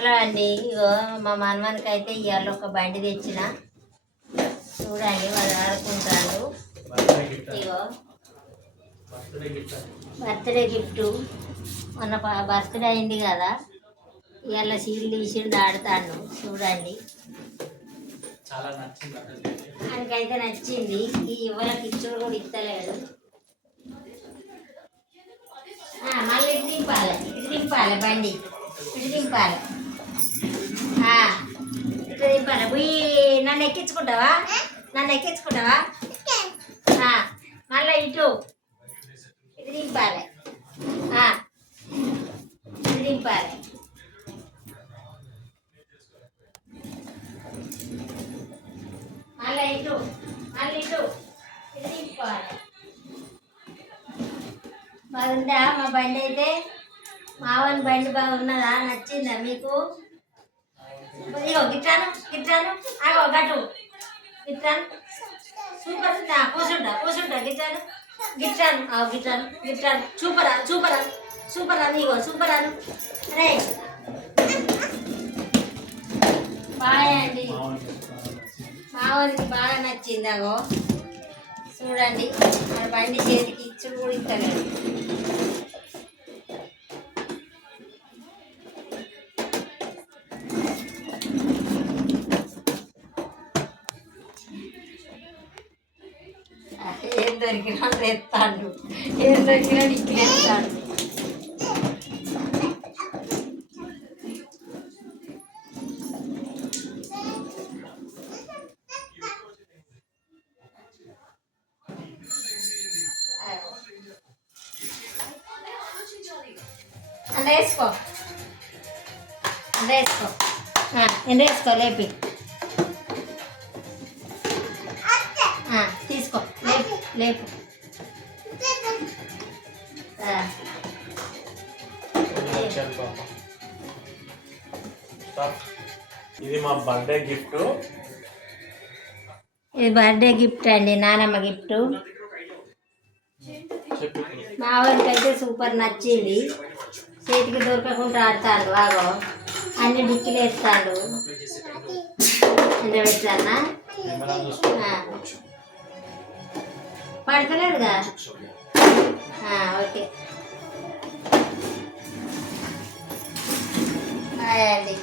Hello అండి, ఇగో మా మనవనికి అయితే ఇవాళ ఒక బండి తెచ్చిన. చూడండి వాళ్ళు ఆడుకుంటాడు. ఇగో బర్త్డే గిఫ్ట్. మొన్న బర్త్డే అయింది కదా, ఇవాళ సీల్ తీసిండు ఆడుతాడు. చూడండి ఆయనకైతే నచ్చింది. ఈ ఇవ్వలకి ఇచ్చుడు కూడా ఇస్తలేడు. మళ్ళీ ఇటు దింపాలి బండి, ఇటు దింపాలి. ఇటు దింపాలి. పోయి నన్ను ఎక్కించుకుంటావా? మళ్ళీ ఇటు దింపాలి. ఇటు దింపాలి. మళ్ళీ ఇటు దింపాలి. బాగుందా మా బండి? అయితే మావని బండి బాగున్నదా? నచ్చిందా మీకు? ఇగో గిట్టాను అగో గటు గిట్టాను. సూపర్. కూర్చుంటా గిట్టాను. సూపర్ అని ఇగో సూపర్ అను. రే బాయ్ అండి. మావనికి బాగా నచ్చింది. అగో చూడండి, మన బండి చేతికి ఇచ్చుడు కూడా ఇస్తలేదు. ఏం దొరికినా ఎత్తాడు, ఇట్లేస్తాడు. ఎండేసుకో లేపి తీసుకో లేపు. ఇది మా బర్త్డే గిఫ్ట్. ఇది బర్త్డే గిఫ్ట్ అండి, నానమ్మ గిఫ్ట్. మా వాడికైతే సూపర్ నచ్చింది. చేతికి దొరకకుండా ఆడతాడు. బాగో అన్ని డిక్కిలు వేస్తాడు. అంటే పెట్టానా పడతలేదుగా. ఓకే బాయ్ అండి.